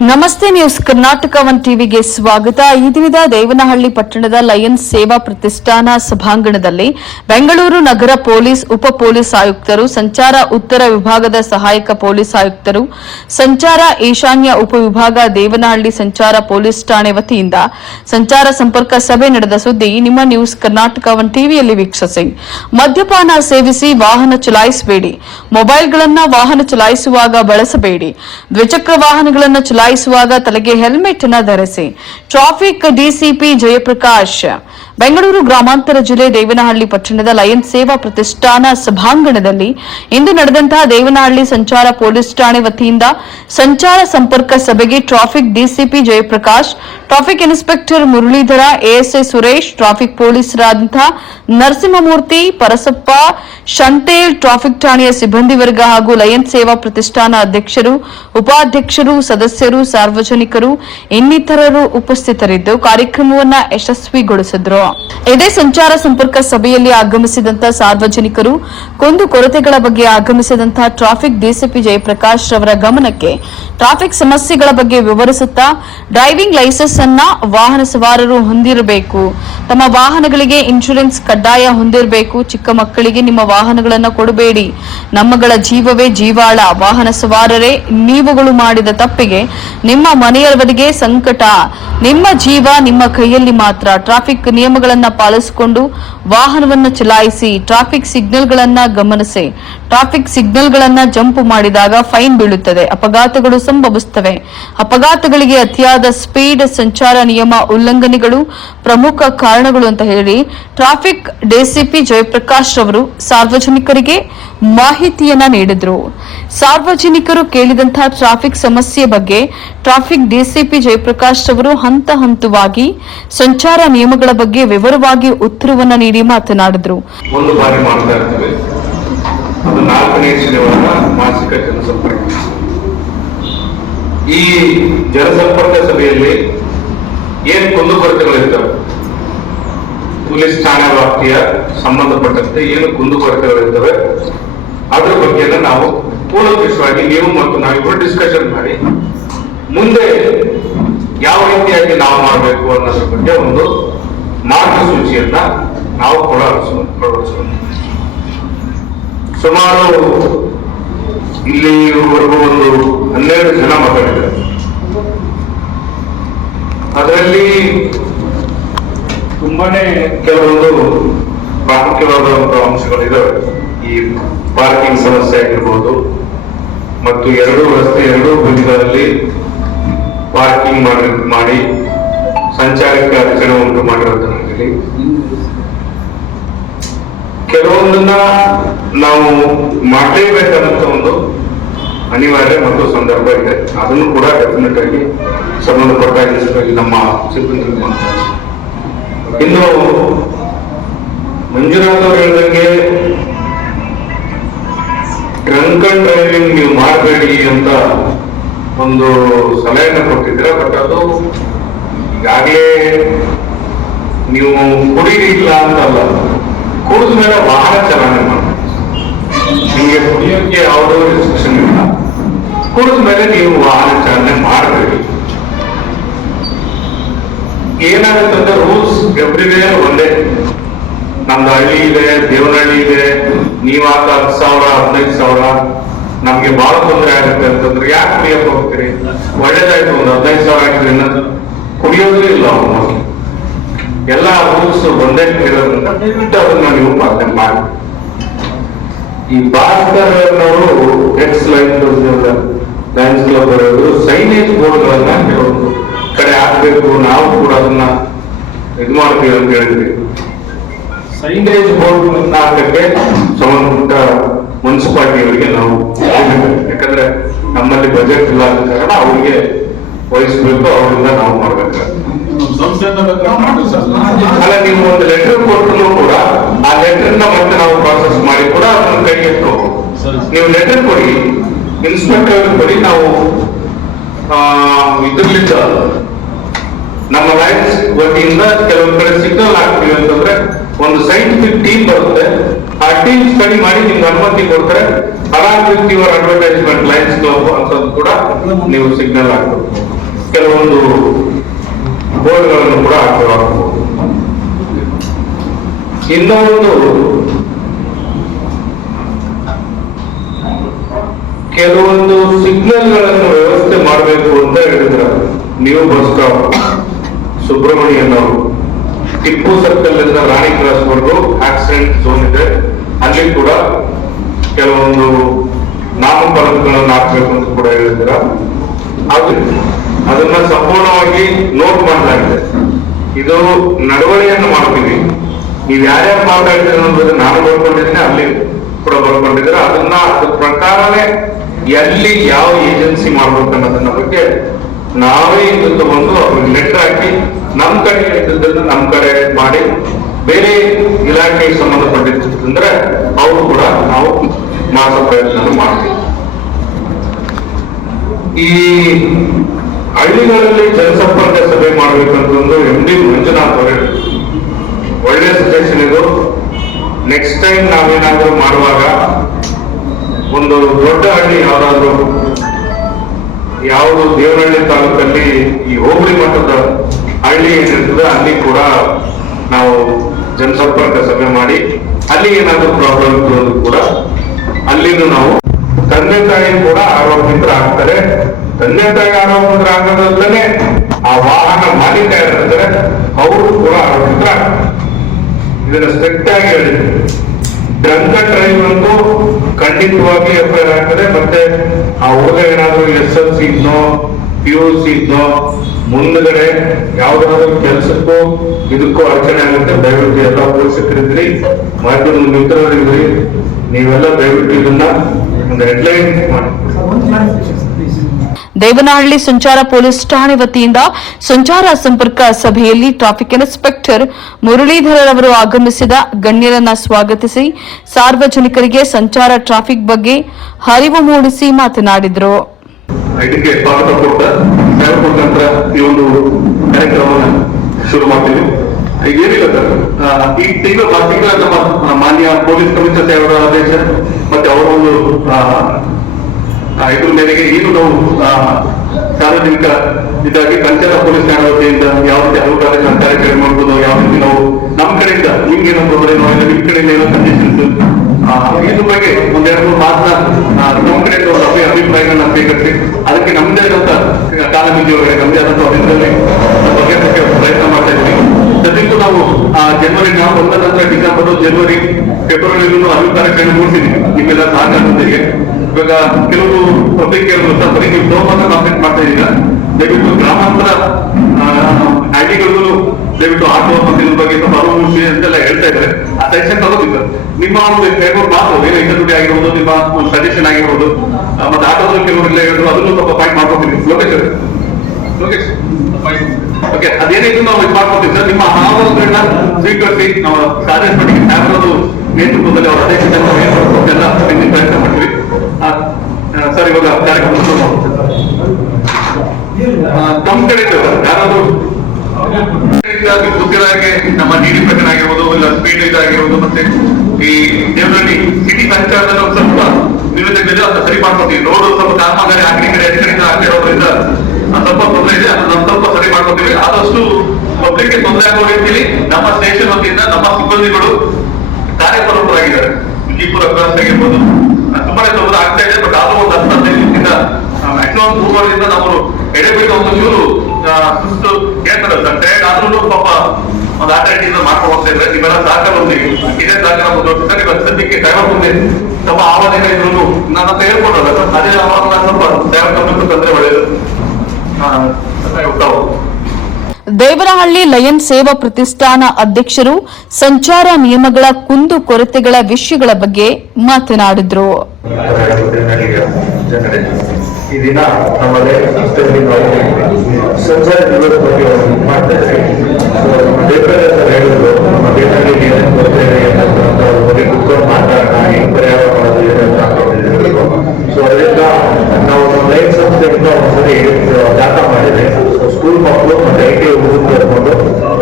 ನಮಸ್ತೆ news Karnataka one ಟಿವಿಗೆ ಸ್ವಾಗತ. ಈ ದಿನದ ದೇವನಹಳ್ಳಿ ಪಟ್ಟಣದ ಲಯನ್ಸ್ ಸೇವಾ ಪ್ರತಿಷ್ಠಾನ ಸಭಾಂಗಣದಲ್ಲಿ ಬೆಂಗಳೂರು ನಗರ ಪೊಲೀಸ್ ಉಪ ಪೊಲೀಸ್ ಆಯುಕ್ತರು, ಸಂಚಾರ ಉತ್ತರ ವಿಭಾಗದ ಸಹಾಯಕ ಪೊಲೀಸ್ ಆಯುಕ್ತರು, ಸಂಚಾರ ಈಶಾನ್ಯ ಉಪವಿಭಾಗ ದೇವನಹಳ್ಳಿ ಸಂಚಾರ ಪೊಲೀಸ್ ಠಾಣೆ ವತಿಯಿಂದ ಸಂಚಾರ ಸಂಪರ್ಕ ಸಭೆ ನಡೆದ ಸುದ್ದಿ ನಿಮ್ಮ ನ್ಯೂಸ್ ಕರ್ನಾಟಕ ಒನ್ ಟಿವಿಯಲ್ಲಿ ವೀಕ್ಷಿಸಿ. ಮದ್ಯಪಾನ ಸೇವಿಸಿ ವಾಹನ ಚಲಾಯಿಸಬೇಡಿ. ಮೊಬೈಲ್ಗಳನ್ನು ವಾಹನ ಚಲಾಯಿಸುವಾಗ ಬಳಸಬೇಡಿ. ದ್ವಿಚಕ್ರ ವಾಹನಗಳನ್ನು ಚಲಾಯಿಸುವಾಗ ತಲೆಗೆ ಹೆಲ್ಮೆಟ್ ಅನ್ನು ಧರಿಸಿ. Traffic DCP Jayaprakash. ಬೆಂಗಳೂರು ಗ್ರಾಮಾಂತರ ಜಿಲ್ಲೆ ದೇವನಹಳ್ಳಿ ಪಟ್ಟಣದ ಲಯನ್ಸ್ ಸೇವಾ ಪ್ರತಿಷ್ಠಾನ ಸಭಾಂಗಣದಲ್ಲಿ ಇಂದು ನಡೆದಂತಹ ದೇವನಹಳ್ಳಿ ಸಂಚಾರ ಪೊಲೀಸ್ ಠಾಣೆ ವತಿಯಿಂದ ಸಂಚಾರ ಸಂಪರ್ಕ ಸಭೆಗೆ traffic DCP Jayaprakash, traffic inspector Muralidhara, ASI Suresh, traffic ಪೊಲೀಸರಾದಂತಹ ನರಸಿಂಹಮೂರ್ತಿ, ಪರಸಪ್ಪ, ಶಂತೇಲ್, ಟ್ರಾಫಿಕ್ ಠಾಣೆಯ ಸಿಬ್ಬಂದಿ ವರ್ಗ ಹಾಗೂ ಲಯನ್ಸ್ ಸೇವಾ ಪ್ರತಿಷ್ಠಾನ ಅಧ್ಯಕ್ಷರು, ಉಪಾಧ್ಯಕ್ಷರು, ಸದಸ್ಯರು, ಸಾರ್ವಜನಿಕರು ಇನ್ನಿತರರು ಉಪಸ್ಥಿತರಿದ್ದು ಕಾರ್ಯಕ್ರಮವನ್ನು ಯಶಸ್ವಿಗೊಳಿಸಿದರು. ಇದೇ ಸಂಚಾರ ಸಂಪರ್ಕ ಸಭೆಯಲ್ಲಿ ಆಗಮಿಸಿದಂತಹ ಸಾರ್ವಜನಿಕರು ಕುಂದುಕೊರತೆಗಳ ಬಗ್ಗೆ ಆಗಮಿಸಿದಂತಹ ಟ್ರಾಫಿಕ್ ಡಿಸಿಪಿ ಜಯಪ್ರಕಾಶ್ ರವರ ಗಮನಕ್ಕೆ ಟ್ರಾಫಿಕ್ ಸಮಸ್ಯೆಗಳ ಬಗ್ಗೆ ವಿವರಿಸುತ್ತಾ ಡ್ರೈವಿಂಗ್ ಲೈಸೆನ್ಸ್ ಅನ್ನ ವಾಹನ ಸವಾರರು ಹೊಂದಿರಬೇಕು, ತಮ್ಮ ವಾಹನಗಳಿಗೆ ಇನ್ಶೂರೆನ್ಸ್ ಕಡ್ಡಾಯ ಹೊಂದಿರಬೇಕು, ಚಿಕ್ಕ ಮಕ್ಕಳಿಗೆ ನಿಮ್ಮ ವಾಹನಗಳನ್ನು ಕೊಡಬೇಡಿ, ನಮ್ಮಗಳ ಜೀವವೇ ಜೀವಾಳ, ವಾಹನ ಸವಾರರೇ ನೀವುಗಳು ಮಾಡಿದ ತಪ್ಪಿಗೆ ನಿಮ್ಮ ಮನೆಯವರಿಗೆ ಸಂಕಟ, ನಿಮ್ಮ ಜೀವ ನಿಮ್ಮ ಕೈಯಲ್ಲಿ ಮಾತ್ರ, ಟ್ರಾಫಿಕ್ ನಿಯಮಗಳನ್ನು ಪಾಲಿಸಿಕೊಂಡು ವಾಹನವನ್ನು ಚಲಾಯಿಸಿ, ಟ್ರಾಫಿಕ್ ಸಿಗ್ನಲ್ಗಳನ್ನು ಗಮನಿಸಿ, ಟ್ರಾಫಿಕ್ ಸಿಗ್ನಲ್ಗಳನ್ನು ಜಂಪ್ ಮಾಡಿದಾಗ ಫೈನ್ ಬೀಳುತ್ತದೆ, ಅಪಘಾತಗಳು ಸಂಭವಿಸುತ್ತವೆ, ಅಪಘಾತಗಳಿಗೆ ಅತಿಯಾದ ಸ್ಪೀಡ್, ಸಂಚಾರ ನಿಯಮ ಉಲ್ಲಂಘನೆಗಳು ಪ್ರಮುಖ ಕಾರಣಗಳು ಅಂತ ಹೇಳಿ ಟ್ರಾಫಿಕ್ ಡಿಸಿಪಿ ಜಯಪ್ರಕಾಶ್ ಅವರು ಸಾರ್ವಜನಿಕರಿಗೆ ಮಾಹಿತಿಯನ್ನ ನೀಡಿದ್ರು. ಸಾರ್ವಜನಿಕರು ಕೇಳಿದಂತಹ ಟ್ರಾಫಿಕ್ ಸಮಸ್ಯೆ ಬಗ್ಗೆ ಟ್ರಾಫಿಕ್ ಡಿಸಿಪಿ ಜಯಪ್ರಕಾಶ್ ಅವರು ಹಂತ ಹಂತವಾಗಿ ಸಂಚಾರ ನಿಯಮಗಳ ಬಗ್ಗೆ ವಿವರವಾಗಿ ಉತ್ತರವನ್ನ ನೀಡಿ ಮಾತನಾಡಿದ್ರು. ಒಂದು ಬಾರಿ ಮಾಡ್ತಾ ಇರ್ತೇವೆ, ಅದು 4ನೇ ಶನಿವಾರ ಮಾಸಿಕ ಜನಸಂಪರ್ಕ. ಈ ಜನಸಂಪರ್ಕ ಸಭೆಯಲ್ಲಿ ಏನ್ ಕುಂದುಕೊರತೆಗಳಿರ್ತವೆ, ಪೊಲೀಸ್ ಠಾಣಾ ವ್ಯಾಪ್ತಿಯ ಸಂಬಂಧಪಟ್ಟಂತೆ ಏನು ಕುಂದುಕೊರತೆಗಳಿರ್ತವೆ ಅದ್ರ ಬಗ್ಗೆ ನಾವು ಕೂಲಂಕಷವಾಗಿ ನೀವು ಮತ್ತು ನಾವಿಬ್ಬರು ಡಿಸ್ಕಷನ್ ಮಾಡಿ ಮುಂದೆ ಯಾವ ರೀತಿಯಾಗಿ ನಾವು ಮಾಡಬೇಕು ಅನ್ನೋದ್ರ ಬಗ್ಗೆ ಒಂದು ಮಾರ್ಗಸೂಚಿಯನ್ನ ನಾವು ಕೊಡೋಣ. ಸುಮಾರು ಇಲ್ಲಿವರೆಗೂ ಒಂದು 12 ಜನ ಮಾತಾಡಿದ್ದಾರೆ. ಅದರಲ್ಲಿ ತುಂಬಾನೇ ಕೆಲವೊಂದು ಪ್ರಾಮುಖ್ಯವಾದಂತಹ ಅಂಶಗಳಿದಾವೆ. ಈ ಪಾರ್ಕಿಂಗ್ ಸಮಸ್ಯೆ ಆಗಿರ್ಬೋದು, ಮತ್ತು ಎರಡೂ ಬದಿಗಳಲ್ಲಿ ಪಾರ್ಕಿಂಗ್ ಮಾಡಿ ಸಂಚಾರಕ್ಕೆ ಅಡಚಣೆ ಉಂಟು ಮಾಡಿರೋದ್ರಲ್ಲಿ ಕೆಲವೊಂದನ್ನ ನಾವು ಮಾಡಲೇಬೇಕಾದಂತ ಒಂದು ಅನಿವಾರ್ಯ ಮತ್ತು ಸಂದರ್ಭ ಇದೆ. ಅದನ್ನು ಕೂಡ ಡೆಫಿನೆಟ್ ಆಗಿ ಸಂಬಂಧಪಟ್ಟ ನಮ್ಮ ಸಿಬ್ಬಂದಿ ಮಾಡ್ತಾರೆ. ಇನ್ನು ಮಂಜುನಾಥ್ ಅವರು ಹೇಳಿದಂಗೆ ಡ್ರಂಕ್ ಅಂಡ್ ಡ್ರೈವಿಂಗ್ ನೀವು ಮಾಡಬೇಡಿ ಅಂತ ಒಂದು ಸಲಹೆಯನ್ನು ಕೊಟ್ಟಿದ್ದೀರಾ. ಬಟ್ ಅದು ಈಗಾಗಲೇ ನೀವು ಕುಡಿಯಿಲ್ಲ ಅಂತಲ್ಲ, ಕುಡಿದ ಮೇಲೆ ವಾಹನ ಚಾಲನೆ ಮಾಡಿ, ನಿಮಗೆ ಕುಡಿಯೋಕೆ ಯಾವುದೋ ರೆಸ್ಟ್ರಿಕ್ಷನ್ ಇಲ್ಲ, ಕುಡಿದ ಮೇಲೆ ನೀವು ವಾಹನ ಚಾಲನೆ ಮಾಡಬೇಡಿ. ಏನಾಗುತ್ತಂದ್ರೆ ರೂಲ್ಸ್ ಎವ್ರಿವೇರ್ ಒಂದೇ. ನಮ್ದು ಹಳ್ಳಿ ಇದೆ, ದೇವನಹಳ್ಳಿ ಇದೆ, ನೀವಾಗ 10,000 15,000 ನಮ್ಗೆ ಬಹಳ ತೊಂದರೆ ಆಗುತ್ತೆ ಅಂತಂದ್ರೆ ಯಾಕೆ ಕುಡಿಯಕ್ಕೆ ಹೋಗ್ತೀರಿ? ಒಳ್ಳೇದಾಯ್ತು, ಒಂದು 15,000 ಹಾಕಿದ್ರೆ ಇನ್ನೊಂದು ಕುಡಿಯೋದು ಇಲ್ಲ. ಎಲ್ಲ ರೂಲ್ಸ್ ಒಂದೇ ಇರೋದ್ರಿಂದ ದಯವಿಟ್ಟು ಅದನ್ನ ನೀವು ಪಾಲನೆ ಮಾಡಿ. ಈ ಭಾಸ್ಕರ್ ಅವರು ಎಕ್ಸ್ ಲಯನ್ಸ್ ಕ್ಲಬ್ ಅವರು ಸೈನೇಜ್ ಬೋರ್ಡ್ಗಳನ್ನ ಕೆಲವೊಂದು ಕಡೆ ಹಾಕ್ಬೇಕು, ನಾವು ಕೂಡ ಅದನ್ನ ಇದು ಮಾಡ್ತೀವಿ ಅಂತ ಹೇಳಿದ್ವಿ. ಸೈನೇಜ್ ಬೋರ್ಡ್ ಹಾಕಕ್ಕೆ ಸಂಬಂಧಪಟ್ಟ ಮುನ್ಸಿಪಾಲಿಟಿಯವರಿಗೆ ನಾವು ಯಾಕಂದ್ರೆ ನಮ್ಮಲ್ಲಿ ಬಜೆಟ್ ಇಲ್ಲ ಆದ ಕಾರಣ ಅವರಿಗೆ ವಹಿಸ್ಬೇಕು, ಅವರಿಂದ ನಾವು ಮಾಡ್ಬೇಕಾಗ್ತದೆ. ಅಲ್ಲ, ನೀವು ಒಂದು ಲೆಟರ್ ಕೊಟ್ಟರು ಕೂಡ ಆ ಲೆಟರ್ನ ಮತ್ತೆ ನಾವು ಪ್ರಾಸೆಸ್ ಮಾಡಿ ಕೂಡ ಅದನ್ನ ಕೈಗೆ ಎತ್ಕೋಬಹುದು. ನೀವು ಲೆಟರ್ ಕೊಡಿ, ಇನ್ಸ್ಪೆಕ್ಟರ್ ಕೊಡಿ, ನಾವು ಇದ್ರಲಿಂದ ನಮ್ಮ ಲೈನ್ಸ್ ವತಿಯಿಂದ ಕೆಲವೊಂದು ಕಡೆ ಸಿಗ್ನಲ್ ಹಾಕ್ತೀವಿ ಅಂತಂದ್ರೆ ಒಂದು ಸೈಂಟಿಫಿಕ್ ಟೀಮ್ ಬರುತ್ತೆ. ಆ ಟೀಮ್ ಸ್ಟಡಿ ಮಾಡಿ ನಿಮ್ಗೆ ಅನುಮತಿ ಕೊಡ್ತಾರೆ. Along with your advertisement lines club ಅಂತ ಕೂಡ ನೀವು ಸಿಗ್ನಲ್ ಹಾಕ್ಬೇಕು. ಇನ್ನೊಂದು ಕೆಲವೊಂದು ಸಿಗ್ನಲ್ಗಳನ್ನು ವ್ಯವಸ್ಥೆ ಮಾಡಬೇಕು ಅಂತ ಹೇಳಿದ್ರ ನೀವು ಬಸ್ ಸ್ಟಾಪ್ ಸುಬ್ರಹ್ಮಣ್ಯನ್ ಅವರು ಟಿಪ್ಪು ಸರ್ಕಲ್ ಇಂದ ರಾಣಿ ಕ್ರಾಸ್ ವರೆಗೂ ಆಕ್ಸಿಡೆಂಟ್ ಝೋನ್ ಇದೆ, ಅಲ್ಲಿ ಕೂಡ ಕೆಲವೊಂದು ನಾಮಫಲಕಗಳನ್ನು ಹಾಕ್ಬೇಕು ಅಂತ ಕೂಡ ಹೇಳಿದ್ರ. ಅದನ್ನ ಸಂಪೂರ್ಣವಾಗಿ ನೋಟ್ ಮಾಡಲಾಗಿದೆ. ಇದು ನಡವಳಿಕೆಯನ್ನು ಮಾಡ್ತೀವಿ. ನೀವು ಯಾರ್ಯಾರು ಮಾತಾಡ್ತೀರಿ ಅನ್ನೋದು ನಾನು ಬರ್ಕೊಂಡಿದ್ದೀನಿ, ಅಲ್ಲಿ ಕೂಡ ಬರ್ಕೊಂಡಿದ್ದೀರ. ಅದನ್ನ ಅದ್ರ ಪ್ರಕಾರನೇ ಎಲ್ಲಿ ಯಾವ ಏಜೆನ್ಸಿ ಮಾಡ್ಬೇಕು ಅನ್ನೋದನ್ನ ಬಗ್ಗೆ ನಾವೇ ಇದು ತಗೊಂಡು ಅವ್ರಿಗೆ ಲೆಟರ್ ಹಾಕಿ ನಮ್ ಕಡೆ ಇದ್ದದ್ದನ್ನು ನಮ್ ಕಡೆ ಮಾಡಿ ಬೇರೆ ಇಲಾಖೆಗೆ ಸಂಬಂಧಪಟ್ಟಿದ್ರೆ ಅವರು ಕೂಡ ನಾವು ಮಾಡಿಸೋ ಪ್ರಯತ್ನ ಮಾಡ್ತೀವಿ. ಈ ಹಳ್ಳಿಗಳಲ್ಲಿ ಜನಸಂಪರ್ಕ ಸಭೆ ಮಾಡ್ಬೇಕಂತಂದು MD ಮಂಜುನಾಥ್ ಅವರು ಒಳ್ಳೆ ಸಜೆಷನ್ ಇದು. ನೆಕ್ಸ್ಟ್ ಟೈಮ್ ನಾವೇನಾದ್ರೂ ಮಾಡುವಾಗ ಒಂದು ದೊಡ್ಡ ಹಳ್ಳಿ ಯಾವುದು ದೇವನಹಳ್ಳಿ ತಾಲೂಕಲ್ಲಿ ಈ ಹೋಬಳಿ ಮಟ್ಟದ ಹಳ್ಳಿ ಏನಿರ್ತದೆ ಅಲ್ಲಿ ಕೂಡ ನಾವು ಜನಸಂಪರ್ಕ ಸಭೆ ಮಾಡಿ ಅಲ್ಲಿ ಏನಾದ್ರೂ ಪ್ರಾಬ್ಲಮ್ ಇರೋದು ಕೂಡ ಅಲ್ಲಿನೂ ನಾವು ತಂದೆ ತಾಯಿ ಕೂಡ ಆರೋಪಿತರ ಆಗ್ತಾರೆ. ತಂದೆ ತಾಯಿ ಆರೋಪಿತರ ಆಗೋದಲ್ಲೇ ಆ ವಾಹನ ಮಾಲೀಕ ಇರ್ತಾರೆ, ಅವರು ಕೂಡ ಆರೋಪಿತರ ಆಗ್ತಾರೆ. ಇದನ್ನ ಸ್ಟ್ರಿಕ್ಟ್ ಆಗಿ ಹೇಳಿದ್ರು. ಡ್ರಂಕ್ ಅಂಡ್ ಡ್ರೈವ್ ಅಂತೂ ಖಂಡಿತವಾಗಿ FIR ಆಗ್ತದೆ. ಮತ್ತೆ ಆ ಹುಡುಗ ಏನಾದ್ರು SLC ಇದ್ನೋ PUC ಇದ್ನೋ ಮುಂದ್ಗಡೆ ಯಾವ್ದಾದ್ರು ಕೆಲಸಕ್ಕೂ ಇದಕ್ಕೂ ಅಡಚಣೆ ಆಗುತ್ತೆ. ದಯವಿಟ್ಟು ಎಲ್ಲ ಪೋಷಕರಿದ್ರಿ, ಮಾಧ್ಯಮದ ಮಿತ್ರರಿದ್ರಿ, ನೀವೆಲ್ಲ ದಯವಿಟ್ಟು ಇದನ್ನ ಒಂದು ಹೆಡ್ಲೈನ್ ಮಾಡಿ. ದೇವನಹಳ್ಳಿ ಸಂಚಾರ ಪೊಲೀಸ್ ಠಾಣೆ ವತಿಯಿಂದ ಸಂಚಾರ ಸಂಪರ್ಕ ಸಭೆಯಲ್ಲಿ ಟ್ರಾಫಿಕ್ ಇನ್ಸ್ಪೆಕ್ಟರ್ ಮುರಳೀಧರ್ ಅವರು ಆಗಮಿಸಿದ ಗಣ್ಯರನ್ನ ಸ್ವಾಗತಿಸಿ ಸಾರ್ವಜನಿಕರಿಗೆ ಸಂಚಾರ ಟ್ರಾಫಿಕ್ ಬಗ್ಗೆ ಅರಿವು ಮೂಡಿಸಿ ಮಾತನಾಡಿದರು. ಇದಕ್ಕೆ ಸ್ವಾಗತ ಕೊಟ್ಟ ಈ ಒಂದು ಕಾರ್ಯಕ್ರಮವನ್ನು ಶುರು ಮಾಡ್ತೀವಿ. ಈಗ ಏನಿಲ್ಲ ಸರ್, ಈ ತಿಂಗಳ ನಮ್ಮ ಮಾನ್ಯ ಪೊಲೀಸ್ ಕಮಿಷನರ್ ಅವರ ಆದೇಶ ಮತ್ತೆ ಅವರ ಒಂದು ಇದ್ರ ಮೇರೆಗೆ ಏನು ನಾವು ಸಾರ್ವಜನಿಕ ಇದಾಗಿ ಸಂಚಾರ ಪೊಲೀಸ್ ಠಾಣೆ ವತಿಯಿಂದ ಯಾವ ರೀತಿ ಹಲವು ಕಾರ್ಯಕ್ರಮ ಮಾಡ್ಬೋದು, ಯಾವ ರೀತಿ ನಾವು ನಮ್ಮ ಕಡೆಯಿಂದ ನಿಮ್ಗೇನೋ ತೊಂದರೆ ಇಲ್ಲ, ನಿಮ್ ಕಡೆಯಿಂದ ಏನೋ ಕಂಡೀಷನ್ಸ್ ಇದ್ರ ಬಗ್ಗೆ ಒಂದೆರಡು ಮೂರು ಮಾತನ್ನ ನಮ್ಮ ಕಡೆಯಿಂದ ಒಂದು ಅಭಿಪ್ರಾಯಗಳನ್ನ ಸ್ವೀಕರಿಸಿ ಅದಕ್ಕೆ ನಮ್ದೇ ಆದಂತ ಕಾಲಮಿತಿಯೊಳಗಡೆ ನಮ್ದೇ ಆದಂತ ಇದರಲ್ಲಿ ಬಗೆಹರಿಸಕ್ಕೆ ಪ್ರಯತ್ನ ಮಾಡ್ತಾ ಇದ್ದೀವಿ. ಜೊತೆಗೂ ನಾವು ಜನವರಿ ನಾವು ಬಂದ ನಂತರ ಡಿಸೆಂಬರ್, ಜನವರಿ, ಫೆಬ್ರವರಿಯಲ್ಲೂ ಅಭಿಪ್ರಾಯ ಮೂಡಿಸಿದ್ದೀವಿ ನಿಮ್ಮೆಲ್ಲ ಸಹಕಾರದೊಂದಿಗೆ. ಇವಾಗ ಕೆಲವರು ಪಬ್ಲಿಕ್ ಬರೀ ನೀವು ಟೋಮನ್ನ ಕಾಂಪ್ಲೀಟ್ ಮಾಡ್ತಾ ಇದ್ದೀರಾ, ದಯವಿಟ್ಟು ಗ್ರಾಮಾಂತರ ಹಳ್ಳಿಗಳಿಗೂ ದಯವಿಟ್ಟು ಆಟೋ ಮತ್ತೆ ಇದ್ರ ಬಗ್ಗೆ ಸ್ವಲ್ಪ ಅರಿವು ಮೂಡಿಸಿ ಅಂತೆಲ್ಲ ಹೇಳ್ತಾ ಇದ್ದಾರೆ. ಆ ಸಜೆಷನ್ ತಗೋದಿಲ್ಲ ನಿಮ್ಮ ಒಂದು ಎರಡು ಮಾತು ಏನೋ ಇಂಟರ್ವ್ಯೂ ಆಗಿರ್ಬೋದು, ನಿಮ್ಮ ಒಂದು ಸಜೆಷನ್ ಆಗಿರ್ಬೋದು, ಮತ್ತೆ ಆಟೋದಲ್ಲಿ ಕೆಲವರೆಲ್ಲ ಹೇಳಿದ್ರು ಅದನ್ನು ಸ್ವಲ್ಪ ಪಾಯಿಂಟ್ ಮಾಡ್ಕೊತೀವಿ. ಲೋಕೇಶ್ ಓಕೆ, ಅದೇನಿದ್ರು ನಾವು ಇದು ಮಾಡ್ಕೊತೀವಿ ಸರ್. ನಿಮ್ಮ ಆಹ್ವಾನಗಳನ್ನ ಸ್ವೀಕರಿಸಿ ನಾವು ಕಾರ್ಯ ಮಟ್ಟಿಗೆ ಕ್ಯಾಮ್ರಾದು ನೇತೃತ್ವದಲ್ಲಿ ಅವರ ಅಧ್ಯಕ್ಷತೆ ಎಲ್ಲ ಪ್ರಯತ್ನ ಮಾಡ್ತೀವಿ ಸರ್. ಇವಾಗ ಕಾರ್ಯಕ್ರಮ ನಮ್ಮ ಕಡೆ ಯಾರಾದ್ರೂ ದುಗ್ಗರಾಗಿ ನಮ್ಮ DD ಪ್ರಕರಣ ಆಗಿರ್ಬೋದು, ಇಲ್ಲ ಸ್ಪೀಡ್ ಇದಾಗಿರ್ಬೋದು, ಮತ್ತೆ ಈ ದೇವರಲ್ಲಿ ಸಿಟಿ ಸಂಚಾರದಲ್ಲಿ ಒಂದು ಸ್ವಲ್ಪ ನಿರುದ್ಯೋಗ ಅಂತ ಸರಿ ಮಾಡ್ಕೊತೀವಿ. ರೋಡ್ ಸ್ವಲ್ಪ ಕಾಮಗಾರಿ ಆ ಕಡೆ ಕಡೆಯಿಂದ ಆಗಿರೋದ್ರಿಂದ ಸ್ವಲ್ಪ ತೊಂದರೆ ಇದೆ, ಅದನ್ನ ಸ್ವಲ್ಪ ಸರಿ ಮಾಡ್ಕೊತೀವಿ. ಆದಷ್ಟು ಪಬ್ಲಿಕ್ ಗೆ ತೊಂದರೆ ಆಗೋ ರೀತಿಯಲ್ಲಿ ನಮ್ಮ ಸ್ಟೇಷನ್ ವತಿಯಿಂದ ನಮ್ಮ ಸಿಬ್ಬಂದಿಗಳು ಕಾರ್ಯಪ್ರವೃತ್ತರಾಗಿದ್ದಾರೆ. ವಿಜಯಪುರ ಕ್ರಾಸ್ ಆಗಿರ್ಬೋದು ತುಂಬಾನೇ ತೊಂದರೆ ಆಗ್ತಾ ಇದೆ. ಬಟ್ ಆದ್ರೂ ಒಂದು 10-15 ಮ್ಯಾಕ್ಸಿಮಮ್ 3 ವರ್ಷದಿಂದ ನಾವು ಎಡೆಬಿಟ್ಟು ಒಂದು ಚೂರು ಸುಸ್ತು ಕೇಳ್ತಾರೆ ಸರ್. ಟೈರ್ಡ್ ಆದ್ರೂ ಪಾಪ ಒಂದು ಆಟೋಟಿಂದ ಮಾಡ್ಕೊಂಡು ಹೋಗ್ತಾ ಇದ್ರೆ ನೀವೆಲ್ಲ ಸಹಕಾರ ಹೊಂದಿವಿ. ಇದೇ ಸಹಕಾರ ಸರ್. ಇವಾಗ ಸದ್ಯಕ್ಕೆ ಡ್ರೈವರ್ ಮುಂದೆ ಸ್ವಲ್ಪ ಆವಾಜ ಇದ್ರು ನನ್ನ ಹತ್ರ ಹೇಳ್ಕೊಡಲ್ಲ ಸರ್. ಅದೇ ಅವಾಗ ನಾನು ಸ್ವಲ್ಪ ಡ್ರೈವರ್ ತಂದ್ರೆ ಒಳ್ಳೇದು. ದೇವನಹಳ್ಳಿ ಲಯನ್ ಸೇವಾ ಪ್ರತಿಷ್ಠಾನ ಅಧ್ಯಕ್ಷರು ಸಂಚಾರ ನಿಯಮಗಳ ಕುಂದು ಕೊರತೆಗಳ ವಿಷಯಗಳ ಬಗ್ಗೆ ಮಾತನಾಡಿದರು. ಈ ದಿನ ನಮ್ಮ ಸಂಸ್ಥೆಯಲ್ಲಿ ನಾವು ಸಂಚಾರ ನಿಯಮದ ಬಗ್ಗೆ ಮಾಡ್ತಾ ಇದ್ದೀವಿ. ನಮ್ಮ ದೇವರಲ್ಲಿ ಹೇಳಿದ್ರು ನಮ್ಮ ದೇವರಲ್ಲಿ ಏನೇನು ಕೊರತೆ ಇದೆ ಬಗ್ಗೆ ಕುತ್ಕೊಂಡು ಮಾತಾಡೋಣ, ಹೆಂಗ್ ಪರಿಹಾರ ಮಾಡೋದು ಏನಂತ ಹಾಕೊಂಡಿದ್ದೀವಿ. ಸೊ ಅದರಿಂದ ನಾವು ನಮ್ಮ ಲೈನ್ ಸಂಸ್ಥೆಯಿಂದ ಒಂದ್ಸರಿ ಜಾಥಾ ಮಾಡಿದ್ರೆ ಸ್ಕೂಲ್ ಮಕ್ಕಳು ಮತ್ತೆ IT ಹುಡುಗರು ಕರ್ಕೊಂಡು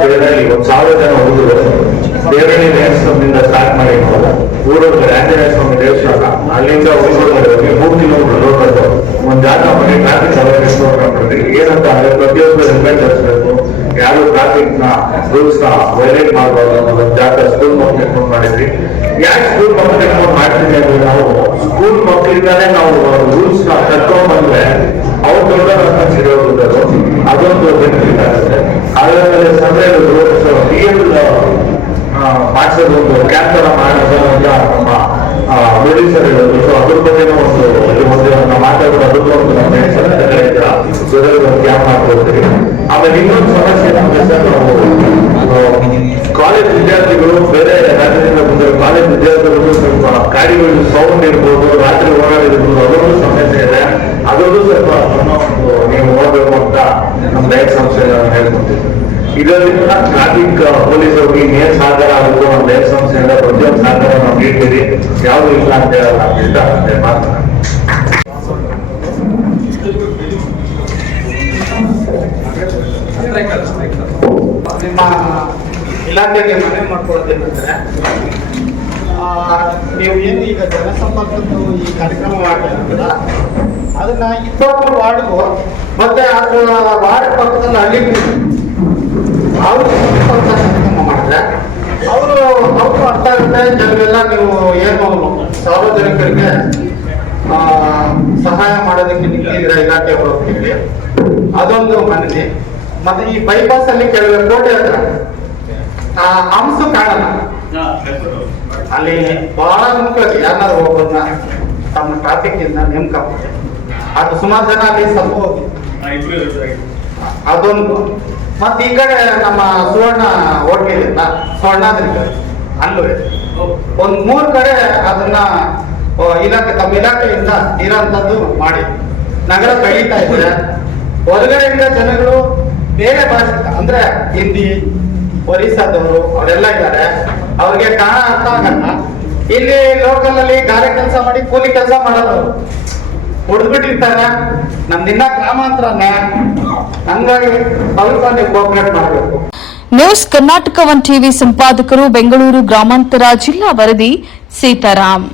ದೇವರಲ್ಲಿ 1,000 ಜನ ಹುಡುಗರು ದೇವರಲ್ಲಿ ನೇರಸ್ವಾಮಿಯಿಂದ ಸ್ಟಾರ್ಟ್ ಮಾಡಿ ಊರೊಳಗಡೆ ಆಂಜನೇಯ ಸ್ವಾಮಿ ದೇವಸ್ಥಾನ ಅಲ್ಲಿಂದ ಊರೊಳಗಡೆ 3 ಕಿಲೋಮೀಟರ್ ರೋಡ್ ಒಂದು ಜಾಥಾ ಮಾಡಿ ಟ್ರಾಫಿಕ್ ಅವೇರ್ನೆಸ್ ಪ್ರೋಗ್ರಾಮ್ ಮಾಡ್ತೀವಿ. ಏನಂತ ಅಂದ್ರೆ ಪ್ರತಿಯೊಬ್ಬರು ಹೆಲ್ಮೆಟ್ ಧರಿಸಬೇಕು, ಯಾರು ಟ್ರಾಫಿಕ್ ನ ರೂಲ್ಸ್ ನ ವೈಲೇಟ್ ಮಾಡಬಾರ್ದು ಅನ್ನೋದು ಜಾಗ ಸ್ಕೂಲ್ ಮಕ್ಕಳು ಮಾಡಿದ್ವಿ. ಯಾಕೆ ಸ್ಕೂಲ್ ಮಕ್ಕಳು ಮಾಡ್ತೀವಿ ಅಂದ್ರೆ ನಾವು ಸ್ಕೂಲ್ ಮಕ್ಕಳಿಂದಾನೇ ನಾವು ರೂಲ್ಸ್ ನ ಕಟ್ಕೊಂಡ್ ಬಂದ್ರೆ ಅವ್ರು ದೊಡ್ಡವರನ್ನ ಸಿಗೋದು ಅದೊಂದು ಬೆನಿಫಿಟ್ ಆಗುತ್ತೆ. ಆದ್ರೆ ಸಂದ್ರೆ ಮಾಡಿಸೋದು ಒಂದು ಕ್ಯಾಂಪ್ ತರ ಮಾಡೋದು ಅಂತ ನಮ್ಮ ಮೋದಿ ಸರ್ ಹೇಳೋದು. ಸೊ ಅದ್ರ ಬಗ್ಗೆನೂ ಒಂದು ನಾವು ಮಾತಾಡೋದು ಅದಕ್ಕೂ ಒಂದು ನಮ್ಮ ಕ್ಯಾಂಪ್ ಮಾಡ್ಕೊಳ್ತೀವಿ. ಆಮೇಲೆ ಇನ್ನೊಂದು ಸಮಸ್ಯೆ ನಮಗೆ ಸರ್, ನಾವು ಕಾಲೇಜ್ ವಿದ್ಯಾರ್ಥಿಗಳು ಬೇರೆ ರಾಜ್ಯದಿಂದ ಬಂದ ಕಾಲೇಜ್ ವಿದ್ಯಾರ್ಥಿಗಳು ಸ್ವಲ್ಪ ಗಾಡಿಗಳು ಸೌಂಡ್ ಇರ್ಬೋದು, ರಾತ್ರಿ ಓಡಾಡಿರ್ಬೋದು, ಅದೊಂದು ಸಮಸ್ಯೆ ಇದೆ. ಅದೊಂದು ಸ್ವಲ್ಪ ನೀವು ನೋಡ್ಬೇಕು ಅಂತ ನಮ್ಮ ಲೈಫ್ ಸಂಸ್ಥೆ ಹೇಳ್ಕೊಡ್ತೀವಿ. ಇದರಿಂದ ಟ್ರಾಫಿಕ್ ಪೊಲೀಸರಿಗೆ ಇನ್ನೇನು ಸಹಕಾರ ಆಗುತ್ತೋ ನಮ್ಮ ಲೈಫ್ ಸಂಸ್ಥೆಯಿಂದ ಪ್ರತಿಯೊಂದು ಸಹಕಾರ ನಾವು ನೀಡ್ತೀವಿ. ಯಾವುದು ಇಲ್ಲ ಅಂತ ಹೇಳಲ್ಲ ಅಂತ ಮಾತನಾಡಿ. ನಿಮ್ಮ ಇಲಾಖೆಗೆ ಮನವಿ ಮಾಡ್ಕೊಳ್ಳೋದೇನಂದ್ರೆ, ನೀವು ಏನು ಈಗ ಜನಸಂಪರ್ಕದ್ದು ಈ ಕಾರ್ಯಕ್ರಮ ಮಾಡ್ತಾ ಇದ್ದೀರಲ್ಲ, ಅದನ್ನ 20 ವಾರ್ಡ್ಗೂ ಮತ್ತೆ ಅದರ ವಾರ್ಡ್ ಪಕ್ಕದಲ್ಲಿ ಹಳ್ಳಿ ಅವರು ಕಾರ್ಯಕ್ರಮ ಮಾಡಿದ್ರೆ ಅವ್ರಿಗೂ ಅರ್ಥ ಆಗುತ್ತೆ. ಜನರೆಲ್ಲ ನೀವು ಏನು ಸಾರ್ವಜನಿಕರಿಗೆ ಸಹಾಯ ಮಾಡೋದಕ್ಕೆ ನಿಂತಿದ್ದೀರ ಇಲಾಖೆ ಹೊರಗೆ, ಅದೊಂದು ಮನವಿ. ಮತ್ತೆ ಈ ಬೈಪಾಸ್ ಅಲ್ಲಿ ಕೆಲವು ಕೋಟೆ ಹತ್ರ ಹಂಸು ಕಾಣಲ್ಲ, ಅಲ್ಲಿ ಬಹಳ ಮುಖ್ಯವಾಗಿ ಯಾರು ಒಬ್ಬರನ್ನ ತಮ್ಮ ಟ್ರಾಫಿಕ್ ಇಂದ ನೇಮಕ ಮಾಡಿ, ಅದು ಸುಮಾರು ಜನ ಅಲ್ಲಿ ಸ್ವಲ್ಪ ಹೋಗಿ ಅದೊಂದು. ಮತ್ತೆ ಈ ಕಡೆ ನಮ್ಮ ಸುವರ್ಣ ಹೋಟ್ಲ್ ಇದೆಯಲ್ಲ, ಸ್ವರ್ಣಾದ್ರಿ ಅಲ್ಲೂ ಒಂದ್ 3 ಕಡೆ ಅದನ್ನ ಇಲಾಖೆ ತಮ್ಮ ಇಲಾಖೆಯಿಂದ ಇರೋಂಥದ್ದು ಮಾಡಿ ನಗರ ಬೆಳೀತಾ ಇದ್ರೆ, ಹೊರಗಡೆಯಿಂದ ಜನಗಳು ಬೇರೆ ಭಾಷೆ ಅಂದ್ರೆ ಹಿಂದಿ, ಒರಿಸ್ಸಾದವರು ಅವರೆಲ್ಲ ಇದ್ದಾರೆ, ಅವ್ರಿಗೆ ಕನ್ನಡ ಅರ್ಥ ಆಗಲ್ಲ. ಇಲ್ಲಿ ಲೋಕಲ್ ಅಲ್ಲಿ ಗಾರೆ ಕೆಲಸ ಮಾಡಿ ಕೂಲಿ ಕೆಲಸ ಮಾಡೋದು ಹೊಡೆದ್ಬಿಟ್ಟಿರ್ತಾರೆ. ನಮ್ದಿನ್ನ ಗ್ರಾಮಾಂತರನೇ, ಹಂಗಾಗಿ ಸ್ವಲ್ಪ ನೀವು ಕೋಆಪರೇಟ್ ಮಾಡಬೇಕು. ನ್ಯೂಸ್ ಕರ್ನಾಟಕ 1 ಟಿವಿ ಸಂಪಾದಕರು, ಬೆಂಗಳೂರು ಗ್ರಾಮಾಂತರ ಜಿಲ್ಲಾ ವರದಿ ಸೀತಾರಾಮ್.